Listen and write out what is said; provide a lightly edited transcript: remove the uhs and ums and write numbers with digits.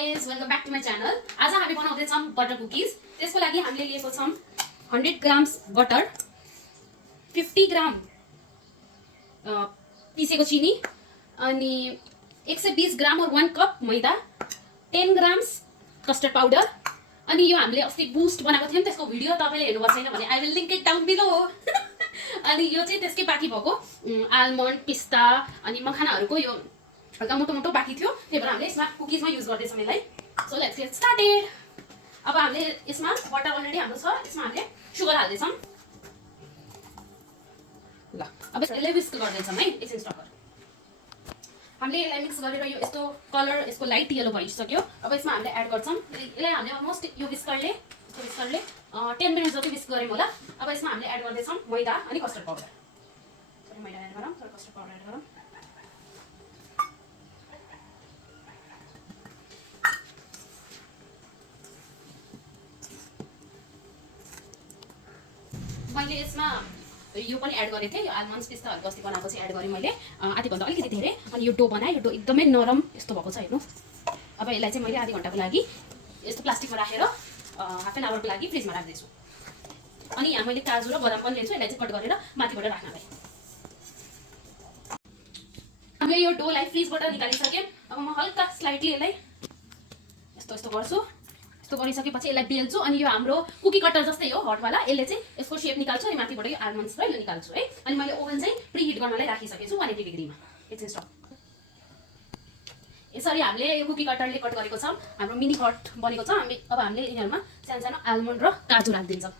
Guys welcome back to my channel. आज हामी बनाउँदैछौँ butter cookies. त्यसको लागि हामीले लिएको छौँ 100 ग्राम्स बटर, 50 ग्राम पिसेको चिनी, अनि 120 ग्राम और 1 कप मैदा, 10 ग्राम्स कस्टर्ड पाउडर। अनि यो हामीले अस्ति बुस्ट बनाएको थियौँ, त्यसको भिडियो तपाईँले हेर्नुभएको छैन भने I will link it down below. अनि यो चाहिँ त्यसकै बाँकी भएको आलमन्ड, पिस्ता अनि मखानाहरूको यो हल्का मोटो मोटो बाँकी थियो, त्यही भएर हामीले यसमा कुकिजमा युज गर्दैछौँ यसलाई। So let's get started. अब हामीले यसमा बटर अलरेडी हाम्रो छ, यसमा हामीले सुगर हाल्दैछौँ। ल अब यसलाई विस्क गर्दैछौँ है एकछिन स्टप गरेर। हामीले यसलाई मिक्स गरेर यो यस्तो कलर यसको लाइट येलो भइसक्यो। अब यसमा हामीले एड गर्छौँ यसलाई। हामीले अलमोस्ट यो विस्करले 10 मिनट जति विस्क गऱ्यौँ होला। अब यसमा हामीले एड गर्दैछौँ मैदा अनि कस्टर्ड पाउडर। सरी मैदा एड गरौँ, सरी कस्टर्ड पाउडर एड गरौँ। मैले यसमा यो पनि एड गरेको थिएँ, यो आलमन्ड्स पिस्ताहरू अस्ति बनाएको चाहिँ एड गरेँ मैले आधीभन्दा अलिकति धेरै। अनि यो डो बनाएँ, यो डो एकदमै नरम यस्तो भएको छ हेर्नु। अब यसलाई चाहिँ मैले आधी घन्टाको लागि यस्तो प्लास्टिकमा राखेर हाफ एन आवरको लागि फ्रिजमा राख्दैछु। अनि यहाँ मैले काजु र बदाम पनि लिन्छु, यसलाई चाहिँ कट गरेर माथिबाट राख्नलाई। हामीले यो डोलाई फ्रिजबाट निकालिसक्यौँ। अब म हल्का स्लाइटली यसलाई यस्तो यस्तो गर्छु। यस्तो गरिसकेपछि यसलाई बेल्छु अनि यो हाम्रो कुकी कटर जस्तै हो हटवाला, यसले चाहिँ यसको सेप निकाल्छु अनि माथिबाट यो आलमन्ड्स र यो निकाल्छु है। अनि मैले ओभन चाहिँ प्रिहिट गर्नलाई राखिसकेको छु 180 डिग्रीमा। एकछिन स्टप। यसरी हामीले यो कुकी कटरले कट गरेको छौँ, हाम्रो मिनी हट बनेको छ। अब हामीले यिनीहरूमा सानो सानो आलमन्ड र काजु राखिदिन्छौँ।